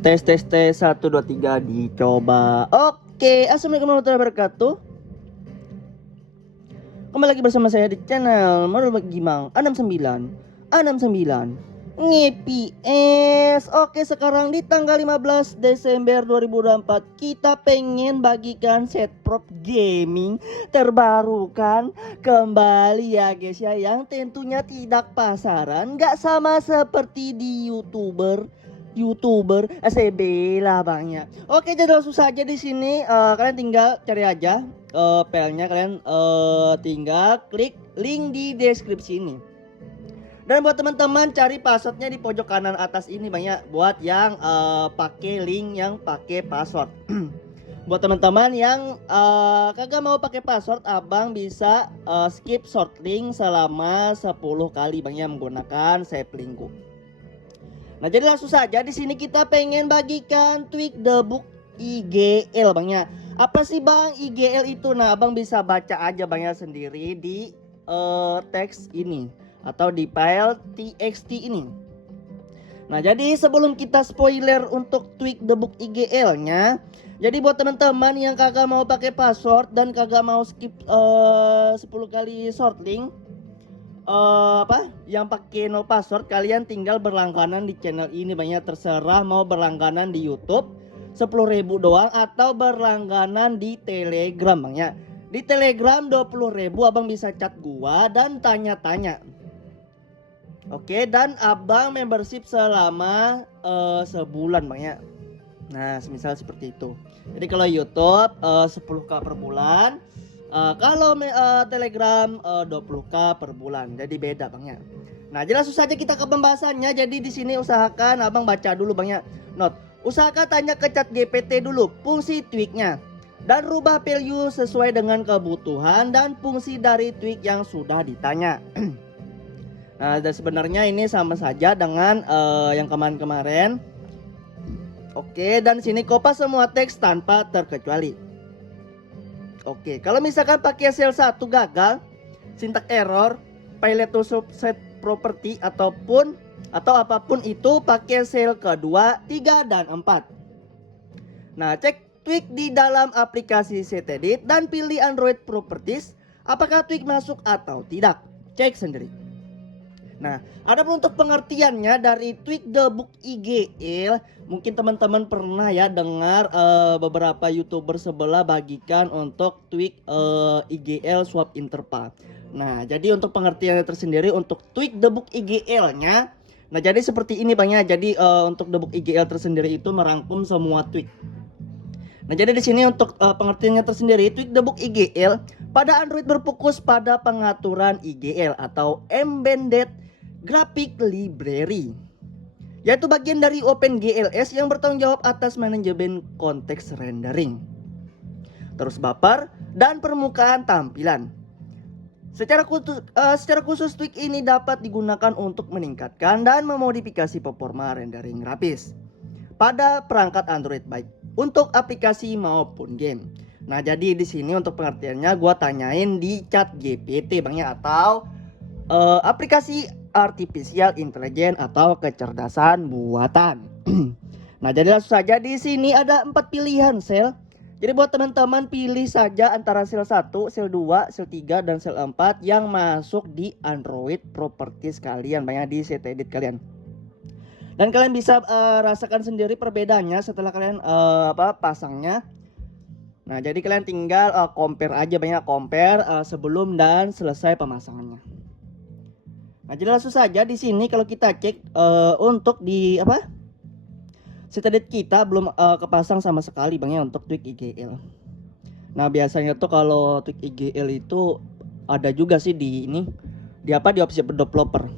Tes 1 2 3 dicoba. Oke, assalamualaikum warahmatullahi wabarakatuh. Kembali lagi bersama saya di channel Modal Gimang 69 nge-PS. Oke, sekarang di tanggal 15 Desember 2024 kita pengen bagikan set prop gaming terbarukan kembali ya guys ya, yang tentunya tidak pasaran, nggak sama seperti di YouTuber SCB lah bangnya. Oke, jadi langsung saja di sini kalian tinggal cari aja filenya, kalian tinggal klik link di deskripsi ini. Dan buat teman-teman cari passwordnya di pojok kanan atas ini banyak, buat yang pakai link yang pakai password. Buat teman-teman yang kagak mau pakai password, abang bisa skip short link selama 10 kali banyak menggunakan save linkku. Nah, jadi langsung saja di sini kita pengen bagikan tweak the book IGL bangnya. Apa sih bang IGL itu? Nah, abang bisa baca aja bangnya sendiri di teks ini atau di file txt ini. Nah, jadi sebelum kita spoiler untuk tweak the book IGL-nya, jadi buat teman-teman yang kagak mau pakai password dan kagak mau skip 10 kali short link, yang pakai no password, kalian tinggal berlangganan di channel ini banyak, terserah mau berlangganan di YouTube 10.000 doang atau berlangganan di Telegram banyak. Di Telegram 20.000 abang bisa chat gua dan tanya-tanya. Oke, dan abang membership selama sebulan banyak. Nah, semisal seperti itu. Jadi kalau YouTube 10k per bulan, kalau Telegram 20k per bulan. Jadi beda bangnya. Nah, jadi langsung saja kita ke pembahasannya. Jadi di sini usahakan abang baca dulu bangnya. Note, usahakan tanya ke chat GPT dulu fungsi tweaknya dan rubah value sesuai dengan kebutuhan dan fungsi dari tweak yang sudah ditanya. Nah, dan sebenarnya ini sama saja dengan yang kemarin-kemarin. Oke, dan sini kopas semua teks tanpa terkecuali. Oke, kalau misalkan pakai sel 1 gagal, syntax error, pilot to subset property atau apapun itu, pakai sel kedua, 3 dan 4. Nah, cek tweak di dalam aplikasi Setedit dan pilih Android Properties apakah tweak masuk atau tidak. Cek sendiri. Nah, ada pun untuk pengertiannya dari tweak the book IGL, mungkin teman-teman pernah ya dengar beberapa YouTuber sebelah bagikan untuk tweak IGL swap interval. Nah, jadi untuk pengertiannya tersendiri untuk tweak the book IGL-nya, nah jadi seperti ini bang ya. Jadi untuk the book IGL tersendiri itu merangkum semua tweak. Nah, jadi di sini untuk pengertiannya tersendiri, tweak the book IGL pada Android berfokus pada pengaturan IGL atau embedded graphic library, yaitu bagian dari OpenGLS yang bertanggung jawab atas manajemen konteks rendering, terus buffer dan permukaan tampilan. Secara khusus tweak ini dapat digunakan untuk meningkatkan dan memodifikasi performa rendering grafis pada perangkat Android baik untuk aplikasi maupun game. Nah, jadi di sini untuk pengertiannya gua tanyain di chat GPT bang ya, atau aplikasi artificial intelligence atau kecerdasan buatan. Nah, jadi langsung saja di sini ada 4 pilihan sel. Jadi buat teman-teman pilih saja antara sel 1, sel 2, sel 3 dan sel 4 yang masuk di Android properties kalian banyak di Setedit kalian. Dan kalian bisa rasakan sendiri perbedaannya setelah kalian pasangnya. Nah, jadi kalian tinggal compare aja banyak, compare sebelum dan selesai pemasangannya. Nah, jadi langsung saja di sini kalau kita cek untuk di Setedit kita belum kepasang sama sekali bang ya untuk tweak IGL. Nah, biasanya tuh kalau tweak IGL itu ada juga sih di di opsi developer.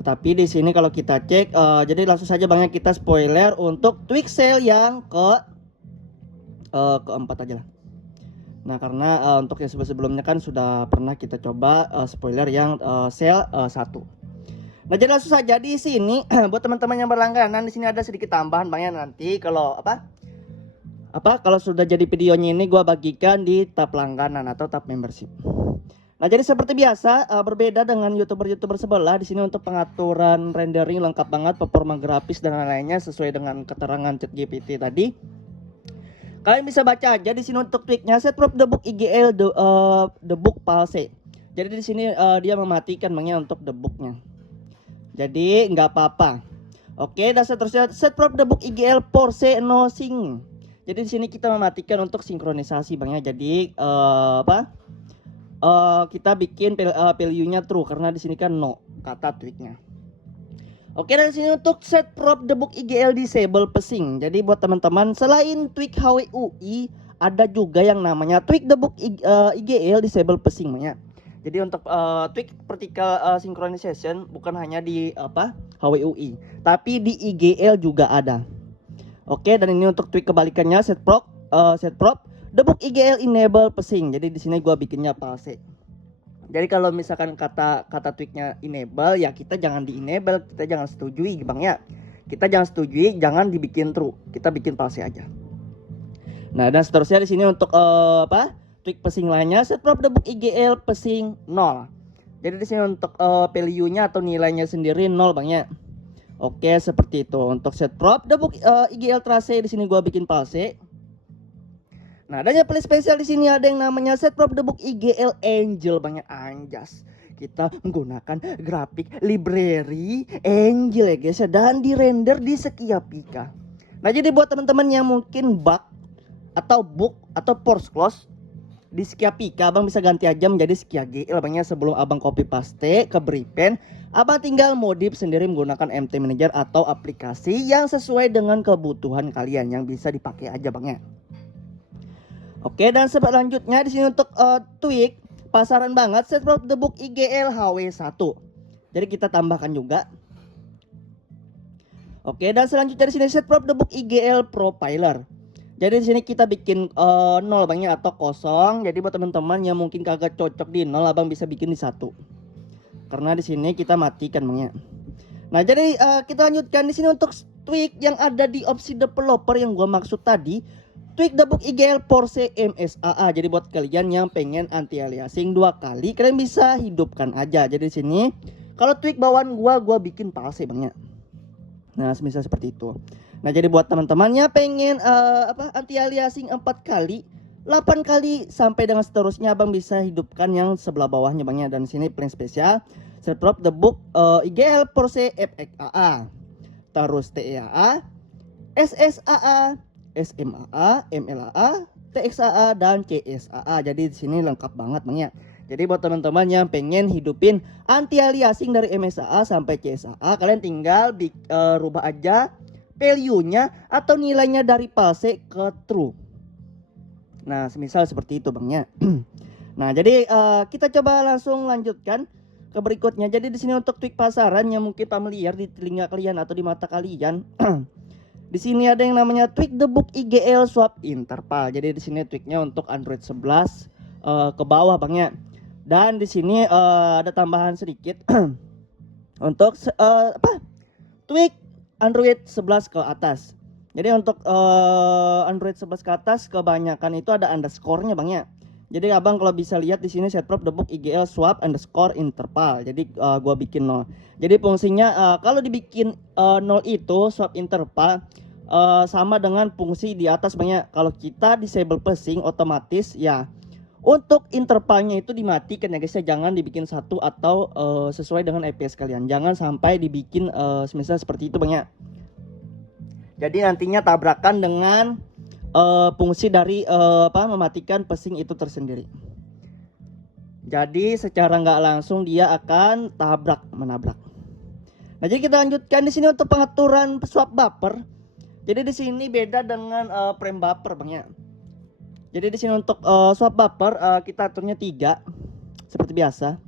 Tetapi di sini kalau kita cek jadi langsung saja bang ya, kita spoiler untuk tweak sel yang keempat aja lah. Nah, karena untuk yang sebelumnya kan sudah pernah kita coba spoiler yang sel 1. Nah, jadi langsung saja di sini buat teman-teman yang berlangganan, di sini ada sedikit tambahan banyak nanti kalau kalau sudah jadi videonya ini gua bagikan di tab langganan atau tab membership. Nah, jadi seperti biasa, berbeda dengan YouTuber-YouTuber sebelah, di sini untuk pengaturan rendering lengkap banget, performa grafis dan lain-lainnya sesuai dengan keterangan ChatGPT tadi. Kalian bisa baca aja di sini untuk tweaknya. Set prop debug IGL debug palse. Jadi di sini dia mematikan makanya untuk debugnya. Jadi nggak apa-apa. Oke, dan seterusnya set prop debug IGL force no sync. Jadi di sini kita mematikan untuk sinkronisasi bang ya. Jadi kita bikin value-nya true karena di sini kan no kata tweaknya. Oke, dan sini untuk set prop debug IGL disable pesing. Jadi buat teman-teman selain tweak HWUI ada juga yang namanya tweak debug IGL disable pesing ya. Jadi untuk tweak vertical synchronization bukan hanya di HWUI, tapi di IGL juga ada. Oke, dan ini untuk tweak kebalikannya set prop debug IGL enable pesing. Jadi di sini gua bikinnya palse. Jadi kalau misalkan kata tweaknya enable ya kita jangan di enable, kita jangan setujui bang ya. Kita jangan setujui, jangan dibikin true, kita bikin palse aja. Nah, dan seterusnya di sini untuk tweak pesing lainnya set prop debug IGL pesing 0. Jadi di sini untuk value-nya atau nilainya sendiri 0 bang ya. Oke, seperti itu. Untuk set prop debug IGL trace di sini gua bikin palse. Nah, dan yang paling spesial di sini ada yang namanya set prop debug IGL Angel banyak anjas. Kita menggunakan grafik library Angel ya guys ya, dan di render di Sekiapika. Nah, jadi buat teman-teman yang mungkin bug atau bug atau force close di Sekiapika, abang bisa ganti aja menjadi SkiaGL bang ya. Sebelum abang copy paste ke Bripen, abang tinggal modif sendiri menggunakan MT Manager atau aplikasi yang sesuai dengan kebutuhan kalian yang bisa dipakai aja bang ya. Oke, dan selanjutnya di sini untuk tweak pasaran banget set prop debug IGL HW1. Jadi kita tambahkan juga. Oke, dan selanjutnya di sini set prop debug IGL profiler. Jadi di sini kita bikin 0 bang ya atau kosong. Jadi buat teman-teman yang mungkin kagak cocok di 0, abang bisa bikin di 1. Karena di sini kita matikan bang ya. Nah, jadi kita lanjutkan di sini untuk tweak yang ada di opsi developer yang gua maksud tadi. Tweak debug IGL force MSAA. Jadi buat kalian yang pengen anti aliasing 2 kali, kalian bisa hidupkan aja. Jadi di sini kalau tweak bawaan gua bikin palse bang ya. Nah, semisal seperti itu. Nah, jadi buat teman-temannya pengen anti aliasing 4 kali, 8 kali sampai dengan seterusnya, abang bisa hidupkan yang sebelah bawahnya bang ya. Dan di sini paling spesial set prop debug IGL force FXAA, terus TEAA, SSAA, SMAA, MLAA, TXAA dan CSAA. Jadi di sini lengkap banget bang ya. Jadi buat teman-teman yang pengen hidupin anti aliasing dari MSAA sampai CSAA, kalian tinggal rubah aja value-nya atau nilainya dari palse ke true. Nah, semisal seperti itu bang ya. Nah, jadi kita coba langsung lanjutkan ke berikutnya. Jadi di sini untuk tweak pasaran yang mungkin familiar di telinga kalian atau di mata kalian. Di sini ada yang namanya tweak debug IGL swap interval. Jadi di sini tweaknya untuk Android 11 ke bawah bang ya. Dan di sini ada tambahan sedikit untuk tweak Android 11 ke atas. Jadi untuk Android 11 ke atas kebanyakan itu ada underscore-nya bang ya. Jadi abang kalau bisa lihat di sini set prop debug IGL swap underscore interval. Jadi gua bikin 0. Jadi fungsinya kalau dibikin 0 itu swap interval sama dengan fungsi di atas banyak. Kalau kita disable pesing otomatis ya untuk intervalnya itu dimatikan ya guys ya. Jangan dibikin 1 atau sesuai dengan IPS kalian. Jangan sampai dibikin semisal seperti itu banyak. Jadi nantinya tabrakan dengan fungsi dari mematikan pesing itu tersendiri. Jadi secara nggak langsung dia akan menabrak. Nah, jadi kita lanjutkan di sini untuk pengaturan swap buffer. Jadi di sini beda dengan frame buffer bang ya. Jadi di sini untuk swap buffer kita aturnya 3 seperti biasa.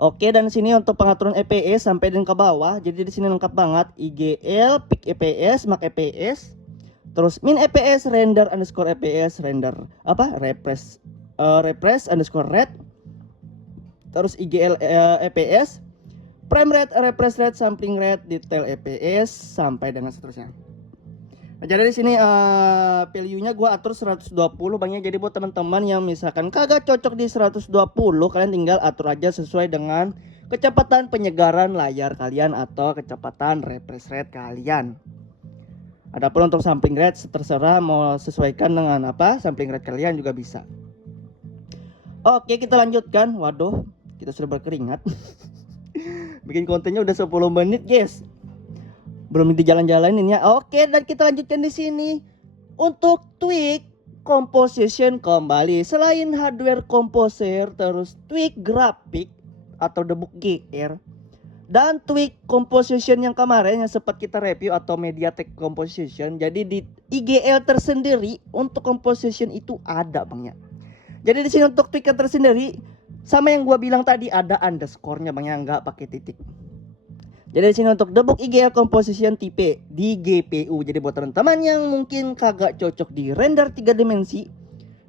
Oke, dan di sini untuk pengaturan EPS sampai dan ke bawah. Jadi di sini lengkap banget IGL, peak EPS, max EPS, terus min EPS, render underscore EPS, render refresh underscore rate, terus IGL EPS, frame rate, refresh rate, sampling rate, detail EPS sampai dengan seterusnya. Nah, jadi di sini value-nya gua atur 120 banyak. Jadi buat teman-teman yang misalkan kagak cocok di 120, kalian tinggal atur aja sesuai dengan kecepatan penyegaran layar kalian atau kecepatan refresh rate kalian. Adapun untuk sampling rate terserah mau sesuaikan dengan apa sampling rate kalian juga bisa. Oke, kita lanjutkan. Waduh, kita sudah berkeringat. Bikin kontennya udah 10 menit, guys. Belum di jalan-jalanin ya. Oke, dan kita lanjutkan di sini untuk tweak composition kembali. Selain hardware composer, terus tweak grafik atau debug GR dan tweak composition yang kemarin yang sempat kita review atau MediaTek composition. Jadi di IGL tersendiri untuk composition itu ada Bang ya. Jadi di sini untuk tweak tersendiri sama yang gua bilang tadi ada underscore-nya Bang ya, nggak pakai titik. Jadi di sini untuk debug IGL composition tipe di GPU. Jadi buat teman-teman yang mungkin kagak cocok di render 3 dimensi,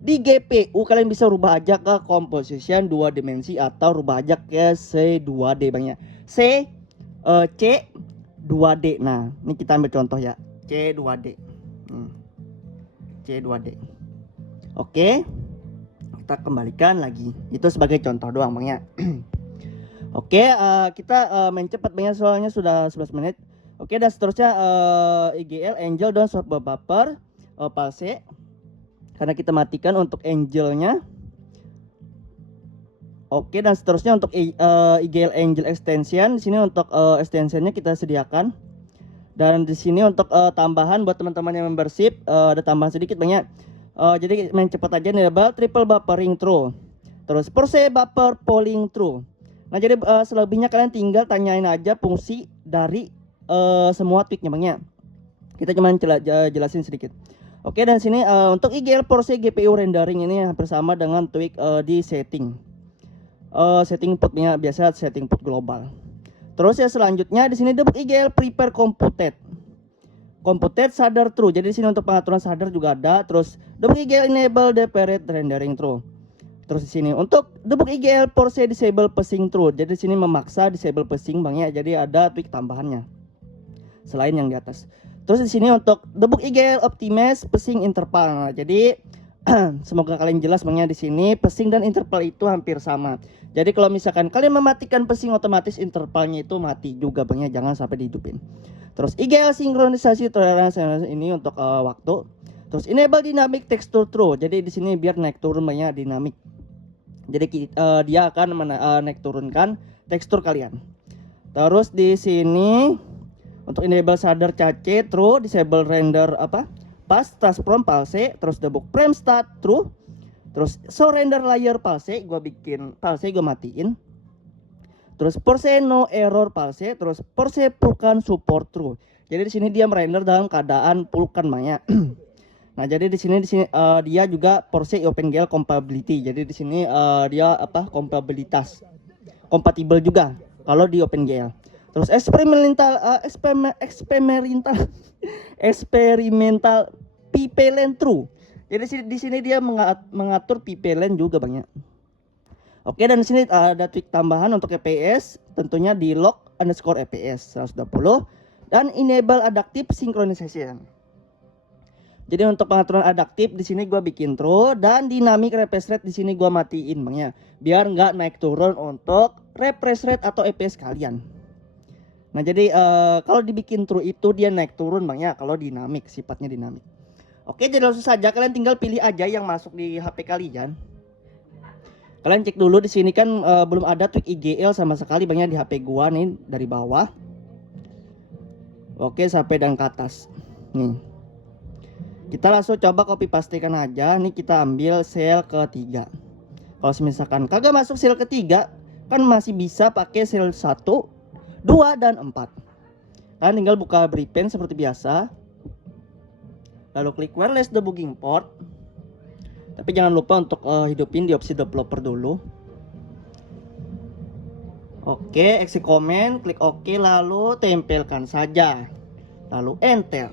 di GPU kalian bisa rubah aja ke composition 2 dimensi atau rubah aja ke C2D banyak. C2D. Nah, ini kita ambil contoh ya. C2D. C2D. Oke. Kita kembalikan lagi. Itu sebagai contoh doang Bang ya. Oke, kita main cepat banyak soalnya sudah 11 menit. Oke, dan seterusnya IGL Angel dan Swap Buffer Pulse. Karena kita matikan untuk Angelnya. Oke, dan seterusnya untuk IGL Angel Extension. Di sini untuk extensionnya kita sediakan. Dan di sini untuk tambahan buat teman-teman yang membership ada tambahan sedikit banyak. Jadi main cepat aja nih, triple buffering true. Terus Pulse buffer polling true. Nah, jadi selebihnya kalian tinggal tanyain aja fungsi dari semua tweaknya Bang ya. Kita cuma jelasin sedikit. Oke, dan sini untuk IGL Pulse GPU rendering ini hampir sama dengan tweak di setting. Setting putnya biasa setting put global. Terus ya selanjutnya di sini debug IGL prepare computed. Computed shader true. Jadi di sini untuk pengaturan shader juga ada. Terus debug IGL enable deferred rendering true. Terus di sini untuk debug IGL Pulse disable pacing true. Jadi di sini memaksa disable pacing Bang ya. Jadi ada tweak tambahannya selain yang di atas. Terus di sini untuk debug IGL optimize pacing interval. Nah, jadi semoga kalian jelas Bang ya, di sini pacing dan interval itu hampir sama. Jadi kalau misalkan kalian mematikan pacing, otomatis intervalnya itu mati juga Bang ya, jangan sampai dihidupin. Terus IGL sinkronisasi tolerance ini untuk waktu. Terus enable dynamic texture true. Jadi di sini biar naik turun Bang ya, dinamik. Jadi dia akan naik turunkan tekstur kalian. Terus di sini untuk enable shader cache true, disable render pass transform pulse, terus debug frame start true, terus show render layer pulse, gua bikin pulse gua matiin. Terus Pulse no error pulse, terus Pulse pulkan support true. Jadi di sini dia merender dalam keadaan pulkan banyak. Nah, jadi di sini dia juga Pulse OpenGL compatibility. Jadi di sini dia kompatibilitas. Kompatibel juga kalau di OpenGL. Terus eksperimental PPLN true. Jadi di sini dia mengatur PPLN juga banyak. Oke, dan di sini ada tweak tambahan untuk EPS, tentunya di lock underscore EPS 120 dan enable adaptive synchronization. Jadi untuk pengaturan adaptif di sini gua bikin true dan dynamic refresh rate di sini gua matiin Bang ya, biar nggak naik turun untuk refresh rate atau EPS kalian. Nah, jadi kalau dibikin true itu dia naik turun Bang ya, kalau dinamik, sifatnya dinamik. Oke, jadi langsung saja kalian tinggal pilih aja yang masuk di HP kalian. Kalian cek dulu di sini kan belum ada tweak IGL sama sekali Bang ya di HP gua nih dari bawah. Oke, sampai dan ke atas. Nih. Kita langsung coba copy pastekan aja. Nih kita ambil sel ketiga. Kalau misalkan kagak masuk sel ketiga, kan masih bisa pakai sel 1, 2 dan 4. Kalian tinggal buka Bripen seperti biasa. Lalu klik wireless debugging port. Tapi jangan lupa untuk hidupin di opsi developer dulu. Oke, exit command, klik OK, lalu tempelkan saja. Lalu enter.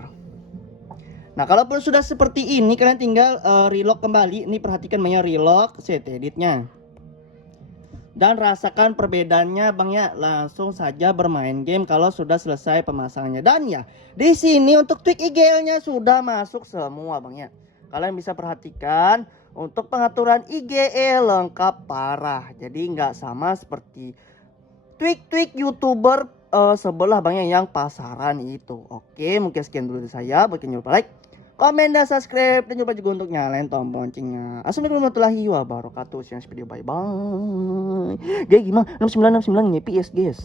Nah, kalaupun sudah seperti ini, kalian tinggal relock kembali. Ini perhatikan banyak relock set editnya. Dan rasakan perbedaannya Bang ya, langsung saja bermain game kalau sudah selesai pemasangannya. Dan ya, di sini untuk tweak IGL-nya sudah masuk semua Bang ya. Kalian bisa perhatikan untuk pengaturan IGL lengkap parah. Jadi nggak sama seperti tweak YouTuber sebelah Bang ya yang pasaran itu. Oke, mungkin sekian dulu dari saya. Buat jangan lupa like, komen dan subscribe, dan jangan lupa juga untuk nyalain tombol loncengnya. Assalamualaikum warahmatullahi wabarakatuh. See you next video, bye bye. Guys, gimana 6969 nge-PS guys.